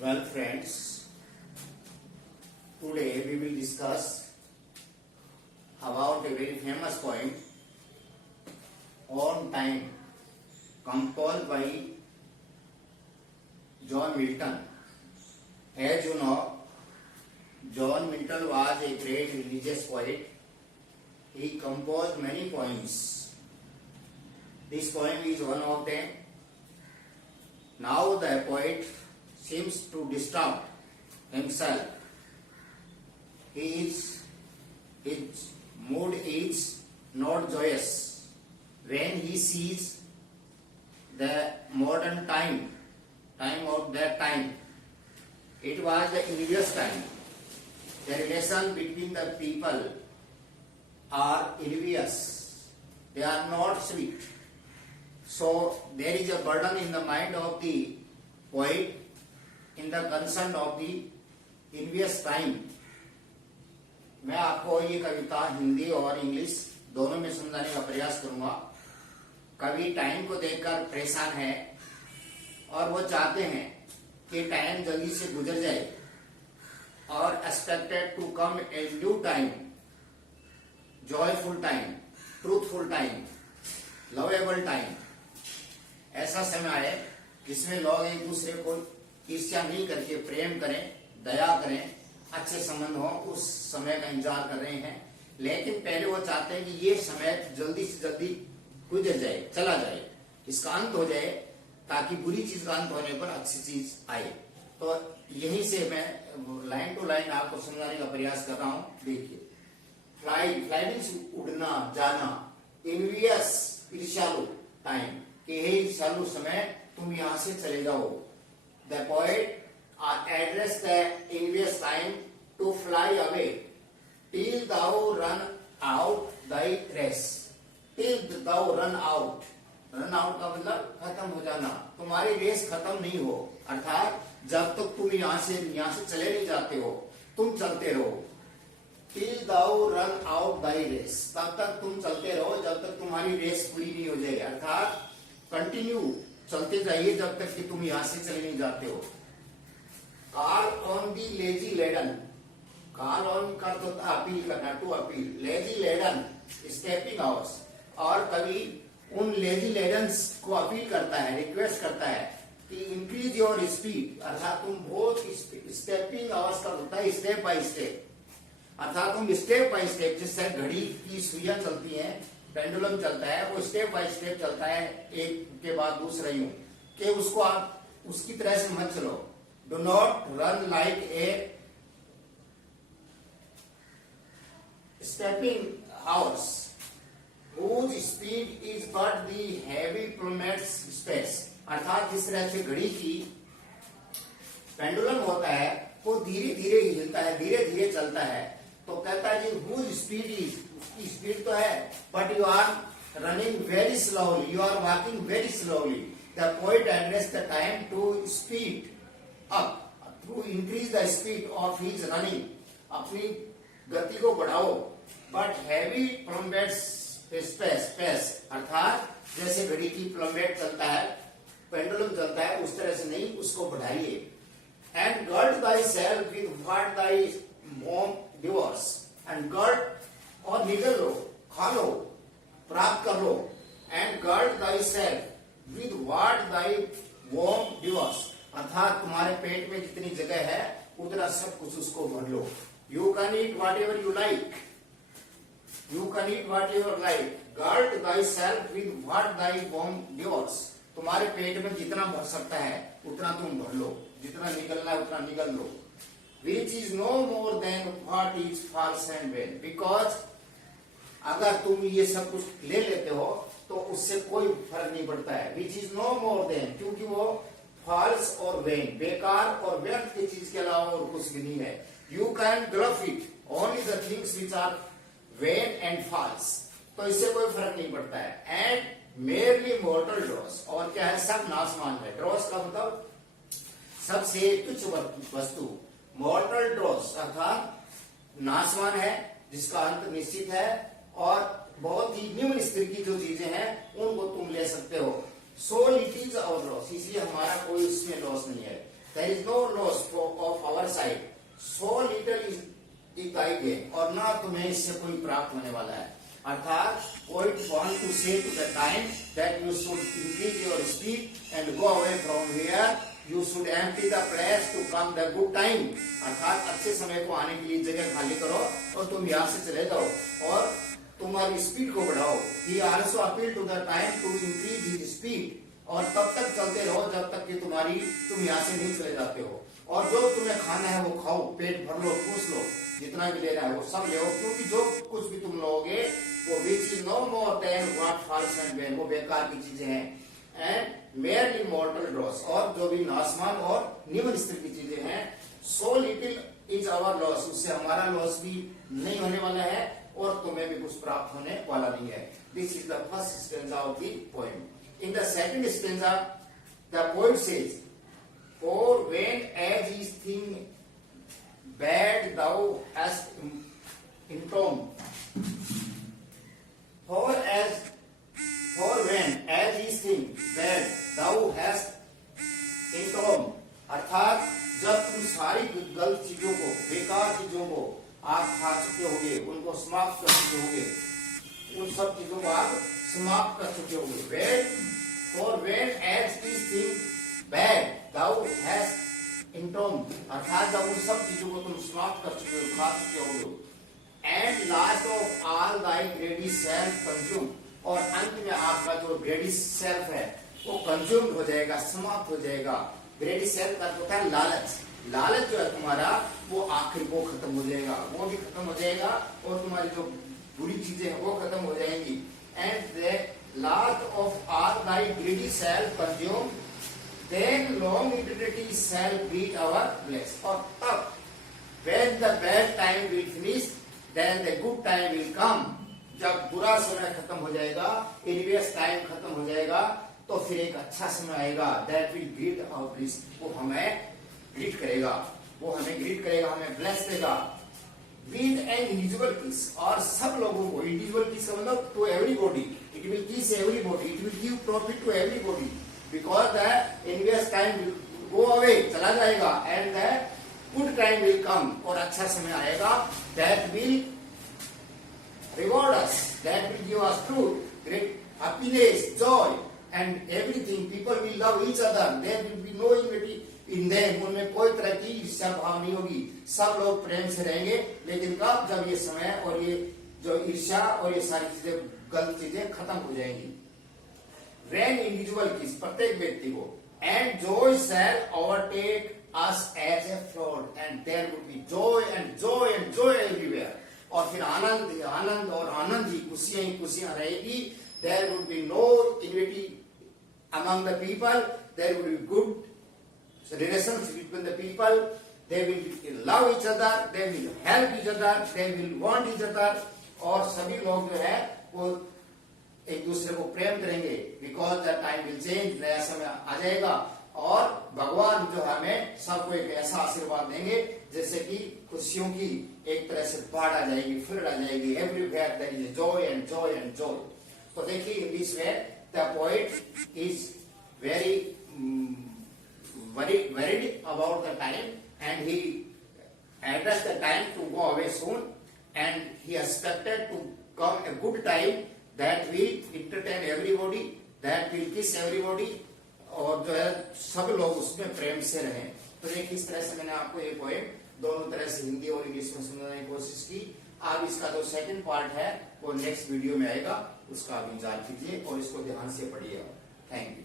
Well, friends, today we will discuss about a very famous poem, On Time, composed by John Milton. As you know, John Milton was a great religious poet. He composed many poems. This poem is one of them. Now the poet seems to disturb himself. His mood is not joyous when he sees the modern time of that time. It was the envious time. The relation between the people are envious. They are not sweet. So there is a burden in the mind of the poet in the concern of the envious time. मैं आपको ये कविता हिंदी और English दोनों में समझाने का प्रयास करूंगा। कवि टाइम को देखकर परेशान है और वो चाहते हैं कि टाइम जल्दी से गुजर जाए और expected to come a new time, joyful time, truthful time, lovable time. ऐसा समय आए जिसमें लोग एक दूसरे को ईर्ष्या नहीं करके प्रेम करें, दया करें, अच्छे संबंध हो, उस समय का इंतजार कर रहे हैं। लेकिन पहले वो चाहते हैं कि ये समय जल्दी से जल्दी गुजर जाए, चला जाए, इसका अंत हो जाए, ताकि बुरी चीज का अंत होने पर अच्छी चीज आए। तो यहीं से मैं लाइन टू लाइन आपको समझाने का प्रयास कर रहा हूं। देखिए, फ्लाई मीन्स उड़ना, जाना, एनवियस ईर्ष्यालु टाइम, कि हे ईर्ष्यालु समय तुम यहां से चले जाओ। The poet address the envious time to fly away till thou run out thy race. Till thou run out का मतलब खत्म हो जाना, तुम्हारी रेस खत्म नहीं हो, अर्थात जब तक तुम यहाँ से चले नहीं जाते हो, तुम चलते रहो। Till thou run out thy race, तब तक तुम चलते रहो जब तक तुम्हारी रेस पूरी नहीं हो जाए, अर्थात कंटिन्यू चलते जाइए जब तक कि तुम यहाँ से चले नहीं जाते हो। Call on the lazy laden, call on का तो अपील करना, to appeal, lazy laden, stepping hours। और कभी उन लेजी लेडन्स को अपील करता है, रिक्वेस्ट करता है कि इंक्रीज योर स्पीड, अर्थात तुम बहुत स्टेपिंग आवर्स का होता है स्टेप बाय स्टेप, अर्थात तुम स्टेप बाय स्टेप, जिससे घड़ी की सुइयां चलती हैं, पेंडुलम चलता है, वो स्टेप बाय स्टेप चलता है, एक के बाद दूसरा यूं, कि उसको आप उसकी तरह से मत चलो। Do not run like a stepping hours whose speed is but the heavy plumet's space, अर्थात जिस तरह से घड़ी की पेंडुलम होता है वो धीरे धीरे ही हिलता है, धीरे धीरे चलता है, तो कहता है जी whose speed is, उसकी स्पीड तो है, but you are running very slowly, you are walking very slowly। The poet addressed the time to speed up, to increase the speed of his running, अपनी गति को बढ़ाओ, but heavy plumet's स्पेस, अर्थात जैसे घड़ी की प्लम्बेट चलता है, पेंडुलम चलता है, उस तरह से नहीं, उसको बढ़ाइए। And gird thy self with what thy mom divorce, and gird और निगल लो, खा लो, प्राप्त कर लो। And gird thy self with what thy mom divorce, अर्थात तुम्हारे पेट में जितनी जगह है उतना सब कुछ उसको भर लो। You can eat whatever you like, You can eat whatever like, guard thyself with what thy womb devours, तुम्हारे पेट में जितना भर सकता है उतना तुम भर लो, जितना निकलना है उतना निकल लो। Which is no more than what is false and vain, because अगर तुम ये सब कुछ ले लेते हो तो उससे कोई फर्क नहीं पड़ता है। Which is no more than, क्योंकि वो false और vain, बेकार और व्यर्थ की चीज के अलावा और कुछ भी नहीं है। You can bluff it, only the things which are vain and false, तो इससे कोई फर्क नहीं पड़ता है। एंड merely mortal dross, और क्या है, सब नाशवान है। ड्रॉस का मतलब सबसे तुच्छ वस्तु, mortal dross अर्थात नाशवान है, जिसका अंत निश्चित है, और बहुत ही निम्न स्तर की जो चीजें हैं उनको तुम ले सकते हो। So it is our loss, इसलिए हमारा कोई इसमें लॉस नहीं है। The there is no loss of our side, so little is thy gain, और ना तुम्हें इससे कोई प्राप्त होने वाला है। अर्थात poet want to say to the time that you should increase your speed and go away from here, you should empty the place to come the good time, अर्थात अच्छे समय को आने के लिए जगह खाली करो और तुम यहाँ से चले जाओ और तुम्हारी स्पीड को बढ़ाओ। He also appeal to the time to increase his speed, और तब तक चलते रहो जब तक कि तुम यहाँ से नहीं चले जाते हो, और जो तुम्हें खाना है वो खाओ, पेट भर लो, ठूस लो, जितना भी लेना है वो सब ले, क्योंकि जो कुछ भी तुम लोगे वो which is no more than what falls and vain, वो बेकार की चीजें हैं, and merely mortal dross, और जो भी नासमान और निम्न स्तर की चीजें हैं, so little is our loss, उससे हमारा लॉस भी नहीं होने वाला है और तुम्हें भी कुछ प्राप्त होने वाला नहीं है। This is the first stanza of the poem. In the second stanza, the poet says, for when as is thing bad thou hast entombed, for when as is thing bad thou hast entombed, अर्थात जब तुम सारी गलत चीजों को, बेकार चीजों को आप खा चुके होगे, उनको समाप्त कर चुके होगे, उन सब चीजों को आप समाप्त कर चुके होगे। For when as is thing bad thou hast entombed, अर्थात जब उन सब चीजों को तुम समाप्त कर चुके हो, खा चुके होगे, and last of all thy greedy self consumed, और अंत में आपका जो greedy self है वो consumed हो जाएगा, समाप्त हो जाएगा। greedy self का होता है लालच, लालच जो है तुम्हारा वो आखिर वो खत्म हो जाएगा, वो भी खत्म हो जाएगा और तुम्हारी जो बुरी चीजें हैं वो खत्म हो जाएंगी। and the last of all thy greedy self consumed, then long eternity shall greet our place, और तब when the bad time will finish, then the good time will come, जब बुरा समय खत्म हो जाएगा, envious time खत्म हो जाएगा, तो फिर एक अच्छा समय आएगा, that will greet our bliss, वो हमें ग्रीट करेगा, वो हमें ग्रीट करेगा, हमें ब्लेस देगा। With an individual kiss, और सब लोगों को individual kiss मतलब to everybody, it will kiss everybody, it will give profit to everybody, because the envious time will go away, चला जाएगा, and the good time will come, और अच्छा समय आएगा, that will reward us, that will give us truth, great happiness, joy, and everything. People will love each other, there will be no enmity in them, उनमें कोई तरह की ईर्ष्या भाव नहीं होगी, सब लोग प्रेम से रहेंगे। लेकिन कब? जब ये समय और ये जो ईर्ष्या और ये सारी चीजें, गलत चीजें खत्म हो जाएंगी। When individual kiss, प्रत्येक व्यक्ति को, and joy shall overtake us as a flood, and there would be joy and joy and joy everywhere, और फिर आनंद आनंद और आनंद ही, खुशियां ही खुशियां रहेगी। There would be no enmity among the people, there would be good relations between the people, they will love each other, they will help each other, they will want each other, और सभी लोग जो है वो एक दूसरे को प्रेम करेंगे, because the time will change, नया समय आ जाएगा, और भगवान जो हमें सबको एक ऐसा आशीर्वाद देंगे जैसे कि खुशियों की एक तरह से बाढ़ आ जाएगी, फ्लड आ जाएगी, everywhere there is joy and joy and joy। तो देखिए, in this way the poet is very worried about the time, and he addressed the time to go away soon, and he expected to come a good time that will entertain everybody, that will kiss everybody, और जो है सब लोग उसमें प्रेम से रहें। तो देखिए, इस तरह से मैंने आपको ये पोएम दोनों तरह से हिंदी और इंग्लिश में सुनाने की कोशिश की। अब इसका जो सेकंड पार्ट है वो नेक्स्ट वीडियो में आएगा, उसका आप इंतजार कीजिए और इसको ध्यान से पढ़िएगा। Thank you.